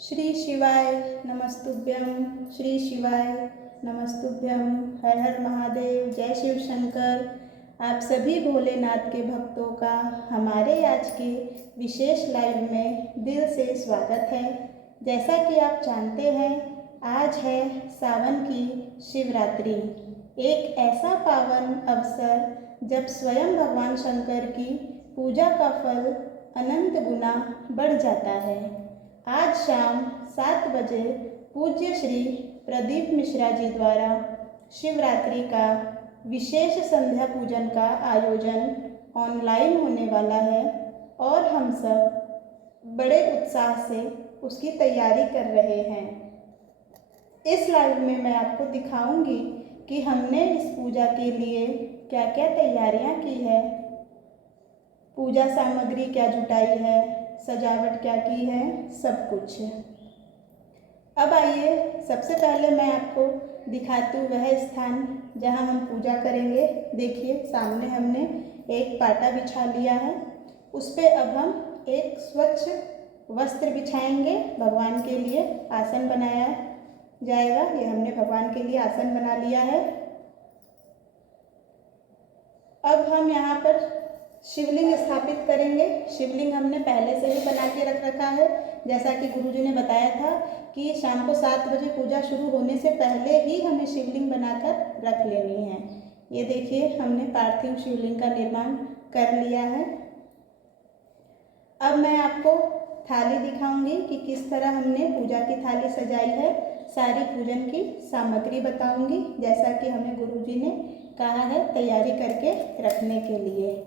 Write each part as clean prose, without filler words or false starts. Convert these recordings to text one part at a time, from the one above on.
श्री शिवाय नमस्तुभ्यं। श्री शिवाय नमस्तुभ्यं। हर हर महादेव। जय शिव शंकर। आप सभी भोलेनाथ के भक्तों का हमारे आज के विशेष लाइव में दिल से स्वागत है। जैसा कि आप जानते हैं, आज है सावन की शिवरात्रि, एक ऐसा पावन अवसर जब स्वयं भगवान शंकर की पूजा का फल अनंत गुना बढ़ जाता है। आज शाम 7 बजे पूज्य श्री प्रदीप मिश्रा जी द्वारा शिवरात्रि का विशेष संध्या पूजन का आयोजन ऑनलाइन होने वाला है और हम सब बड़े उत्साह से उसकी तैयारी कर रहे हैं। इस लाइव में मैं आपको दिखाऊंगी कि हमने इस पूजा के लिए क्या क्या तैयारियां की है, पूजा सामग्री क्या जुटाई है, सजावट क्या की है, सब कुछ। अब आइए सबसे पहले मैं आपको दिखाती हूँ वह स्थान जहाँ हम पूजा करेंगे। देखिए सामने हमने एक पाटा बिछा लिया है, उस पर अब हम एक स्वच्छ वस्त्र बिछाएंगे। भगवान के लिए आसन बनाया जाएगा। ये हमने भगवान के लिए आसन बना लिया है। अब हम यहाँ पर शिवलिंग स्थापित करेंगे। शिवलिंग हमने पहले से ही बना के रख रखा है। जैसा कि गुरुजी ने बताया था कि शाम को 7 बजे पूजा शुरू होने से पहले ही हमें शिवलिंग बनाकर रख लेनी है। ये देखिए हमने पार्थिव शिवलिंग का निर्माण कर लिया है। अब मैं आपको थाली दिखाऊंगी कि किस तरह हमने पूजा की थाली सजाई है। सारी पूजन की सामग्री बताऊंगी जैसा कि हमें गुरुजी ने कहा है तैयारी करके रखने के लिए।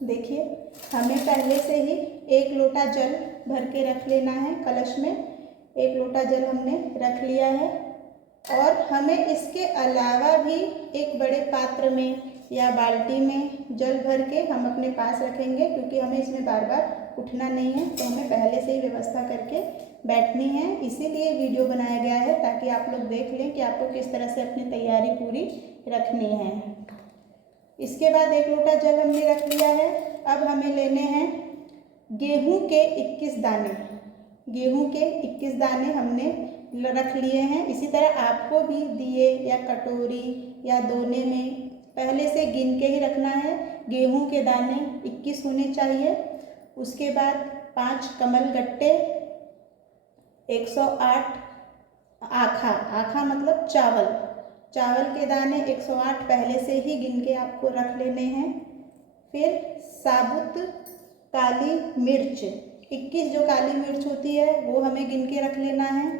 देखिए हमें पहले से ही 1 लोटा जल भर के रख लेना है। कलश में 1 लोटा जल हमने रख लिया है और हमें इसके अलावा भी एक बड़े पात्र में या बाल्टी में जल भर के हम अपने पास रखेंगे, क्योंकि हमें इसमें बार बार उठना नहीं है, तो हमें पहले से ही व्यवस्था करके बैठनी है। इसीलिए वीडियो बनाया गया है ताकि आप लोग देख लें कि आपको किस तरह से अपनी तैयारी पूरी रखनी है। इसके बाद 1 लोटा जल हमने रख लिया है। अब हमें लेने हैं गेहूं के 21 दाने। गेहूं के 21 दाने हमने रख लिए हैं। इसी तरह आपको भी दिए या कटोरी या दोने में पहले से गिन के ही रखना है। गेहूं के दाने 21 होने चाहिए। उसके बाद 5 कमल गट्टे, 108 आखा, आखा मतलब चावल, चावल के दाने 108 पहले से ही गिन के आपको रख लेने हैं। फिर साबुत काली मिर्च 21 जो काली मिर्च होती है वो हमें गिन के रख लेना है।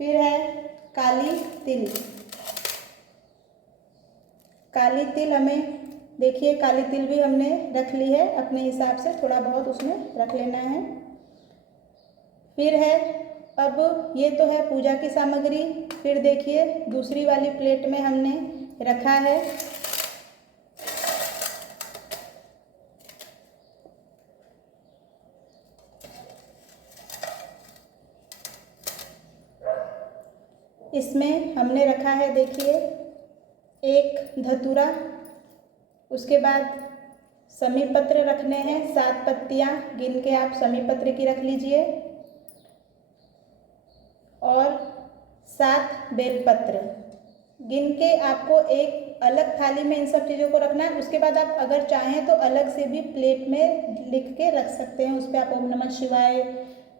फिर है काली तिल। काली तिल हमें देखिए काली तिल भी हमने रख ली है, अपने हिसाब से थोड़ा बहुत उसमें रख लेना है। फिर है, अब ये तो है पूजा की सामग्री। फिर देखिए दूसरी वाली प्लेट में हमने रखा है इसमें हमने रखा है देखिए एक धतूरा। उसके बाद समी पत्र रखने हैं 7 पत्तियां, गिन के आप समी पत्र की रख लीजिए, और 7 बेलपत्र गिन के आपको एक अलग थाली में इन सब चीज़ों को रखना है। उसके बाद आप अगर चाहें तो अलग से भी प्लेट में लिख के रख सकते हैं, उस पर आप ओम नमः शिवाय।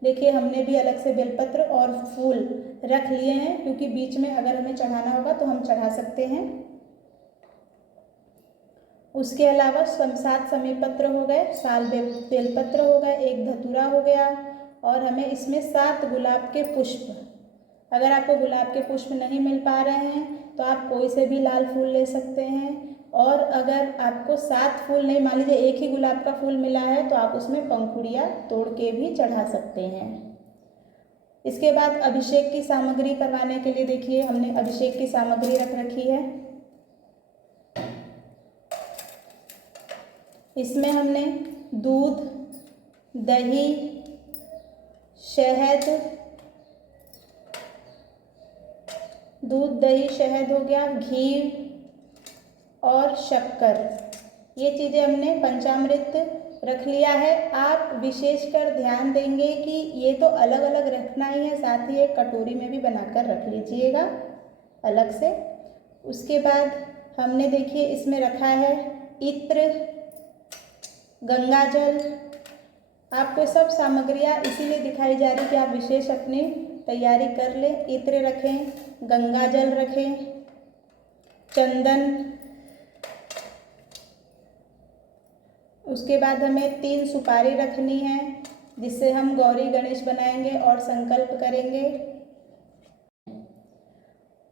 देखिए हमने भी अलग से बेलपत्र और फूल रख लिए हैं, क्योंकि बीच में अगर हमें चढ़ाना होगा तो हम चढ़ा सकते हैं। उसके अलावा 7 समी पत्र हो गए, 7 बेलपत्र हो गए, 1 धतूरा हो गया, और हमें इसमें 7 गुलाब के पुष्प। अगर आपको गुलाब के पुष्प नहीं मिल पा रहे हैं तो आप कोई से भी लाल फूल ले सकते हैं, और अगर आपको 7 फूल नहीं, मान लीजिए 1 ही गुलाब का फूल मिला है, तो आप उसमें पंखुड़ियाँ तोड़ के भी चढ़ा सकते हैं। इसके बाद अभिषेक की सामग्री करवाने के लिए देखिए हमने अभिषेक की सामग्री रख रखी है। इसमें हमने दूध, दही, शहद, दूध, दही, शहद हो गया, घी और शक्कर, ये चीज़ें हमने पंचामृत रख लिया है। आप विशेषकर ध्यान देंगे कि ये तो अलग अलग रखना ही है, साथ ही एक कटोरी में भी बनाकर रख लीजिएगा अलग से। उसके बाद हमने देखिए इसमें रखा है इत्र, गंगाजल। आपको सब सामग्रियाँ इसीलिए दिखाई जा रही कि आप विशेष अपनी तैयारी कर लें। इत्र रखें, गंगाजल रखें, चंदन, उसके बाद हमें 3 सुपारी रखनी है जिससे हम गौरी गणेश बनाएंगे और संकल्प करेंगे।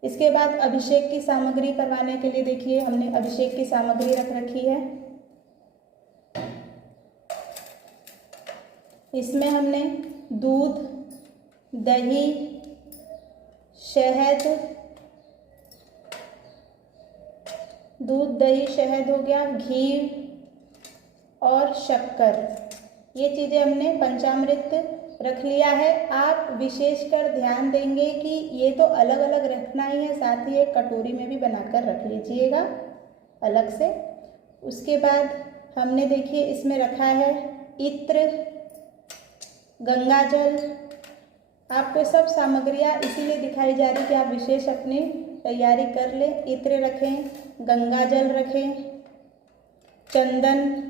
इसके बाद अभिषेक की सामग्री करवाने के लिए देखिए हमने अभिषेक की सामग्री रख रखी है। इसमें हमने दूध, दही, शहद, दूध, दही, शहद हो गया, घी और शक्कर, ये चीज़ें हमने पंचामृत रख लिया है। आप विशेषकर ध्यान देंगे कि ये तो अलग अलग रखना ही है, साथ ही एक कटोरी में भी बनाकर रख लीजिएगा अलग से। उसके बाद हमने देखिए इसमें रखा है इत्र, गंगाजल। आपको सब सामग्रियाँ इसीलिए दिखाई जा रही कि आप विशेष अपनी तैयारी कर लें। इत्र रखें, गंगाजल रखें, चंदन,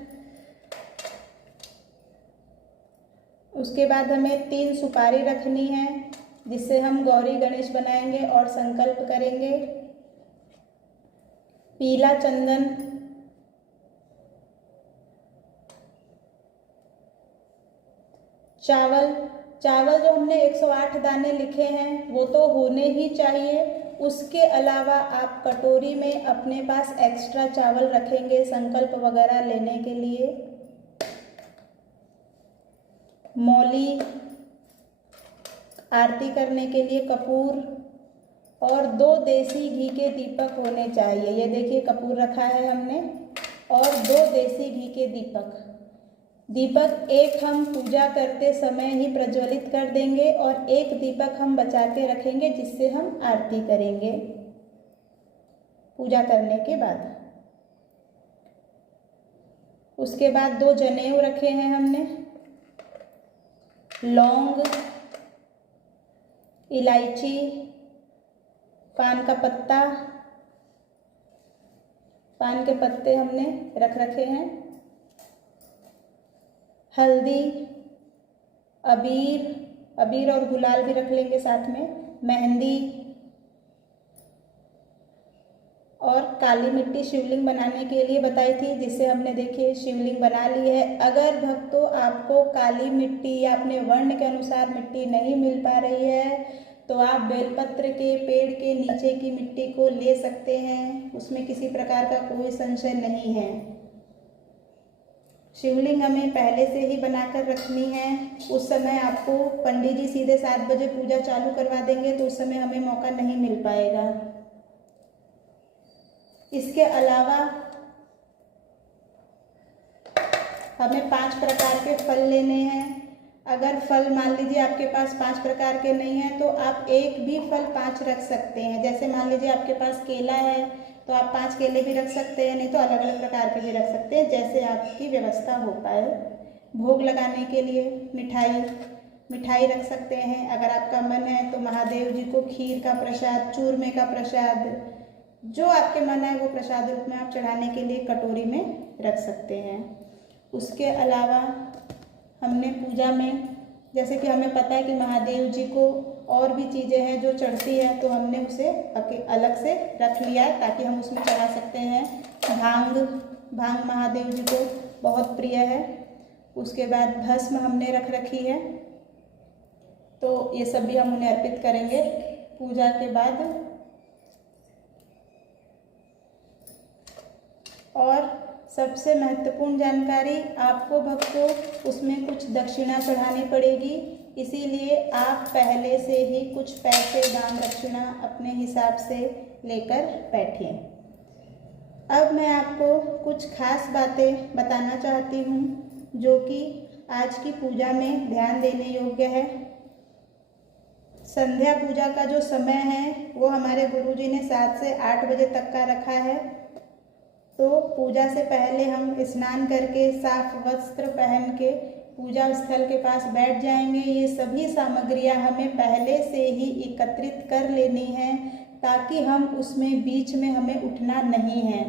उसके बाद हमें 3 सुपारी रखनी है जिससे हम गौरी गणेश बनाएंगे और संकल्प करेंगे। पीला चंदन, चावल जो हमने 108 दाने लिखे हैं वो तो होने ही चाहिए। उसके अलावा आप कटोरी में अपने पास एक्स्ट्रा चावल रखेंगे संकल्प वगैरह लेने के लिए। मौली, आरती करने के लिए कपूर और 2 देसी घी के दीपक होने चाहिए। ये देखिए कपूर रखा है हमने और 2 देसी घी के दीपक एक हम पूजा करते समय ही प्रज्वलित कर देंगे और एक दीपक हम बचा के रखेंगे जिससे हम आरती करेंगे पूजा करने के बाद। उसके बाद 2 जनेऊ रखे हैं हमने, लौंग, इलायची, पान का पत्ता, पान के पत्ते हमने रख रखे हैं, हल्दी, अबीर और गुलाल भी रख लेंगे साथ में, मेहंदी और काली मिट्टी शिवलिंग बनाने के लिए बताई थी जिससे हमने देखिए शिवलिंग बना ली है। अगर भक्तों आपको काली मिट्टी या अपने वर्ण के अनुसार मिट्टी नहीं मिल पा रही है तो आप बेलपत्र के पेड़ के नीचे की मिट्टी को ले सकते हैं, उसमें किसी प्रकार का कोई संशय नहीं है। शिवलिंग हमें पहले से ही बनाकर रखनी है। उस समय आपको पंडित जी सीधे 7 बजे पूजा चालू करवा देंगे तो उस समय हमें मौका नहीं मिल पाएगा। इसके अलावा हमें 5 प्रकार के फल लेने हैं। अगर फल मान लीजिए आपके पास 5 प्रकार के नहीं हैं तो आप एक भी फल 5 रख सकते हैं। जैसे मान लीजिए आपके पास केला है तो आप 5 केले भी रख सकते हैं, नहीं तो अलग अलग प्रकार के भी रख सकते हैं, जैसे आपकी व्यवस्था हो पाए। भोग लगाने के लिए मिठाई रख सकते हैं। अगर आपका मन है तो महादेव जी को खीर का प्रसाद, चूरमे का प्रसाद, जो आपके मन है वो प्रसाद रूप में आप चढ़ाने के लिए कटोरी में रख सकते हैं। उसके अलावा हमने पूजा में, जैसे कि हमें पता है कि महादेव जी को और भी चीज़ें हैं जो चढ़ती है तो हमने उसे अलग से रख लिया है ताकि हम उसमें चढ़ा सकते हैं। भांग महादेव जी को बहुत प्रिय है। उसके बाद भस्म हमने रख रखी है, तो ये सब भी हम उन्हें अर्पित करेंगे पूजा के बाद। और सबसे महत्वपूर्ण जानकारी, आपको भक्तों उसमें कुछ दक्षिणा चढ़ानी पड़ेगी, इसीलिए आप पहले से ही कुछ पैसे दान दक्षिणा अपने हिसाब से लेकर बैठिए। अब मैं आपको कुछ खास बातें बताना चाहती हूँ जो कि आज की पूजा में ध्यान देने योग्य है। संध्या पूजा का जो समय है वो हमारे गुरुजी ने 7 से 8 बजे तक का रखा है। तो पूजा से पहले हम स्नान करके साफ वस्त्र पहन के पूजा स्थल के पास बैठ जाएंगे। ये सभी सामग्रियां हमें पहले से ही एकत्रित कर लेनी है ताकि हम उसमें बीच में हमें उठना नहीं है।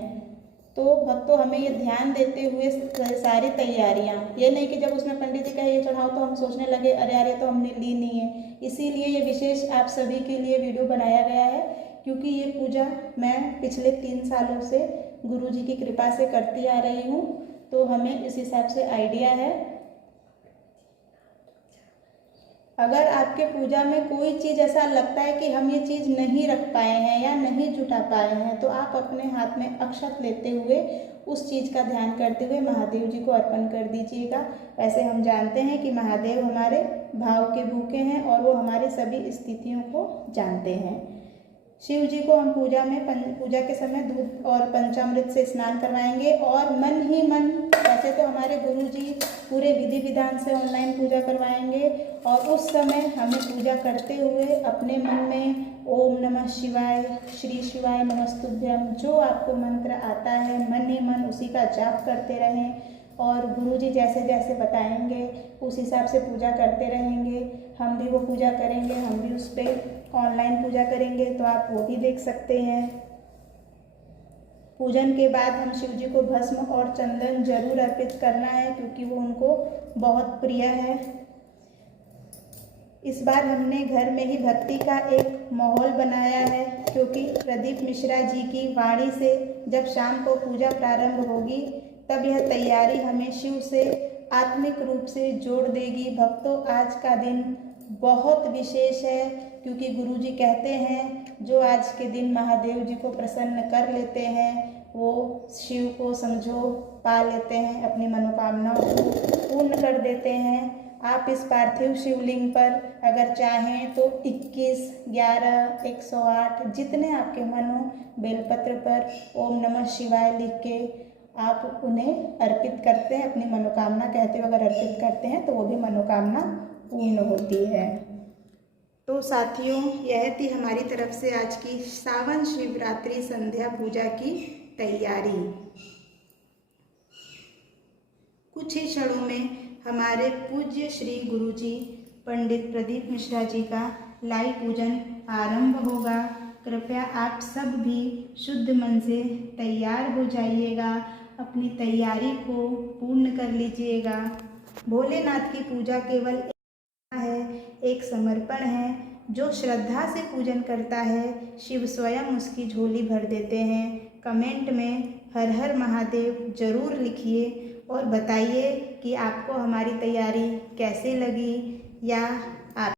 तो भक्तों, हमें ये ध्यान देते हुए सारी तैयारियां, ये नहीं कि जब उसमें पंडित जी कहे ये चढ़ाओ तो हम सोचने लगे अरे यार ये तो हमने ली नहीं है। इसीलिए ये विशेष आप सभी के लिए वीडियो बनाया गया है, क्योंकि ये पूजा मैं पिछले 3 सालों से गुरुजी की कृपा से करती आ रही हूँ, तो हमें इस हिसाब से आइडिया है। अगर आपके पूजा में कोई चीज़ ऐसा लगता है कि हम ये चीज़ नहीं रख पाए हैं या नहीं जुटा पाए हैं, तो आप अपने हाथ में अक्षत लेते हुए उस चीज़ का ध्यान करते हुए महादेव जी को अर्पण कर दीजिएगा। वैसे हम जानते हैं कि महादेव हमारे भाव के भूखे हैं और वो हमारी सभी स्थितियों को जानते हैं। शिव जी को हम पूजा के समय दूध और पंचामृत से स्नान करवाएंगे और मन ही मन, वैसे तो हमारे गुरु जी पूरे विधि विधान से ऑनलाइन पूजा करवाएंगे, और उस समय हमें पूजा करते हुए अपने मन में ओम नमः शिवाय, श्री शिवाय नमस्तुभ्यम, जो आपको मंत्र आता है मन ही मन उसी का जाप करते रहें और गुरुजी जैसे जैसे बताएंगे उस हिसाब से पूजा करते रहेंगे। हम भी वो पूजा करेंगे, हम भी उस पर ऑनलाइन पूजा करेंगे, तो आप वो भी देख सकते हैं। पूजन के बाद हम शिव जी को भस्म और चंदन जरूर अर्पित करना है, क्योंकि वो उनको बहुत प्रिय है। इस बार हमने घर में ही भक्ति का एक माहौल बनाया है, क्योंकि प्रदीप मिश्रा जी की वाणी से जब शाम को पूजा प्रारंभ होगी तब यह तैयारी हमें शिव से आत्मिक रूप से जोड़ देगी। भक्तों, आज का दिन बहुत विशेष है, क्योंकि गुरुजी कहते हैं जो आज के दिन महादेव जी को प्रसन्न कर लेते हैं वो शिव को समझो पा लेते हैं, अपनी मनोकामनाओं को पूर्ण कर देते हैं। आप इस पार्थिव शिवलिंग पर अगर चाहें तो 21, 11, 108 जितने आपके मन हो बेलपत्र पर ओम नमः शिवाय लिख के आप उन्हें अर्पित करते हैं, अपनी मनोकामना कहते हुए अगर अर्पित करते हैं तो वो भी मनोकामना पूर्ण होती है। तो साथियों, यह थी हमारी तरफ से आज की सावन शिवरात्रि संध्या पूजा की तैयारी। कुछ ही क्षणों में हमारे पूज्य श्री गुरुजी पंडित प्रदीप मिश्रा जी का लाइव पूजन आरंभ होगा। कृपया आप सब भी शुद्ध मन से तैयार हो जाइएगा, अपनी तैयारी को पूर्ण कर लीजिएगा। भोलेनाथ की पूजा केवल एक समर्पण है। जो श्रद्धा से पूजन करता है शिव स्वयं उसकी झोली भर देते हैं। कमेंट में हर हर महादेव जरूर लिखिए और बताइए कि आपको हमारी तैयारी कैसे लगी, या आप